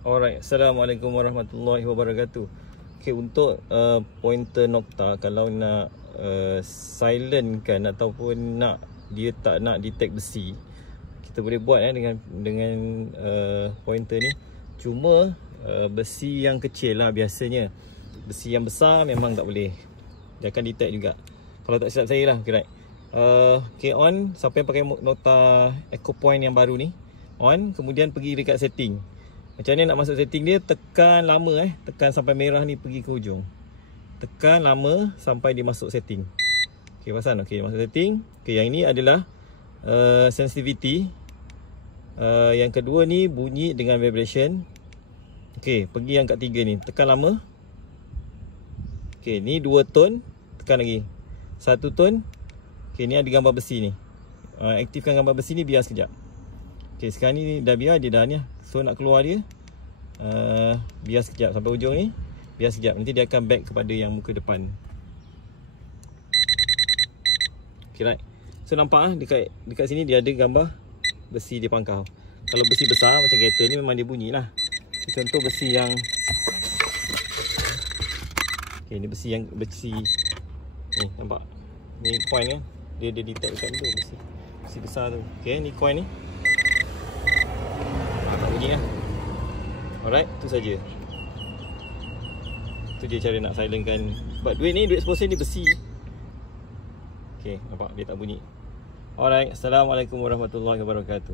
Alright, Assalamualaikum warahmatullahi wabarakatuh. Okay, untuk pointer Nokta, kalau nak silent kan ataupun nak dia tak nak detect besi, kita boleh buat dengan pointer ni. Cuma besi yang kecil lah biasanya. Besi yang besar memang tak boleh. Dia akan detect juga. Kalau tak silap saya lah, okay, right. Okay, on. Siapa yang pakai Nokta Eco Point yang baru ni, on, kemudian pergi dekat setting. Macam mana nak masuk setting dia? Tekan lama tekan sampai merah ni pergi ke hujung. Tekan lama sampai dia masuk setting. Okey, pasal okey, masuk setting. Okey, yang ini adalah sensitivity. Yang kedua ni bunyi dengan vibration. Okey, pergi yang kat tiga ni. Tekan lama. Okey, ni 2 tone, tekan lagi. 1 tone. Okey, ni ada gambar besi ni. Aktifkan gambar besi ni, biar sekejap. Okey, sekarang ni dah biar dia dah ni. So nak keluar dia, biar sekejap sampai hujung ni, biar sekejap. Nanti dia akan back kepada yang muka depan. Okay, right. So nampak dekat sini dia ada gambar besi dia pangkal. Kalau besi besar macam kereta ni memang dia bunyi lah. Contoh besi yang, okay, ni besi ni, nampak? Ni coin kan, dia detect dekat tu besi besar tu. Okay, ni coin ni bunyi lah. Alright, tu saja. Tu je cara nak silentkan. Sebab duit sponsor ni besi. Okay, nampak dia tak bunyi. Alright, Assalamualaikum warahmatullahi wabarakatuh.